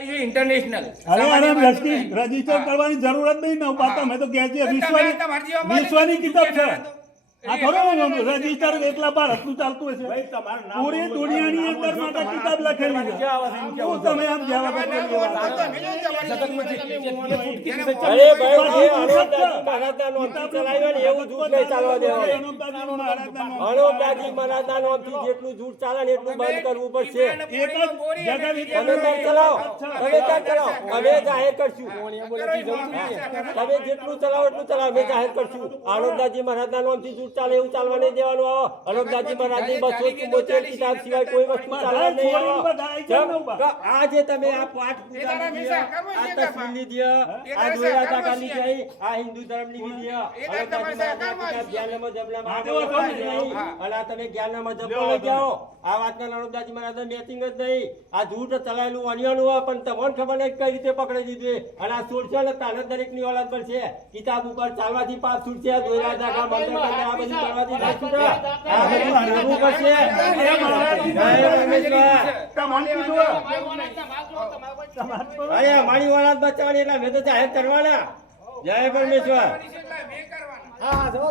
international अरे register करवानी जरूरत नहीं ना पाता मैं तो कह विश्वानी किताब છે આ ખરો રજીસ્ટર એકલા ભારતનું ચાલતું હશે પૂરી દુનિયાની અંદર માટે કિતાબ લખેલી છે હું તમે આમ જવા અરે ભાઈ મહારાજના નોમથી ચલાવ્યા ને એવું જૂઠ નહીં ચાલવા દેવાનું અણોદાજી મહારાજના નોમથી જેટલું જૂઠ ચાલે ને એટલું બંધ કરવું પડશે તમે ચલાવો અમે જાહેર કરશું તમે જેટલું ચલાવો એટલું ચલાવો અમે જાહેર કરશું અણોદાજી મહારાજના નોમથી જૂઠ ચાલે એવું ચાલવા નહીં દેવાનું આવો અણોદાજી મહારાજની 274 કિતાબ સિવાય કોઈ વસ્તુ ચાલવા નહીં આવો આ જે તમે આ પાઠ પૂજા લીધી આ તસવીર લીધી આ દોરા દાખલા લીધી આ હિન્દુ ધર્મની લીધી અણોદાજી મહારાજના જ્ઞાનમાં જબલામાં અને આ તમે જ્ઞાનના મજબમાં લઈ જાઓ આ વાતના અણોદાજી મહારાજના મેચિંગ જ નહીં આ જૂઠ ચલાયેલું અન્યાનું હોય પણ તમને ખબર નહીં કઈ રીતે પકડી દીધું અને આ છોડશે ને તાને દરેકની ઓલાદ પર છે કિતાબ ઉપર ચાલવાથી પાપ છૂટશે દોરા દાખલા મંત્ર આ બધી કરવાથી ના છૂટા આ બધું ભેગું કરશે અરે મારી ઓલાદ બચાવવાની એટલે મેં તો જાહેર કરવાના જય પરમેશ્વર હા જો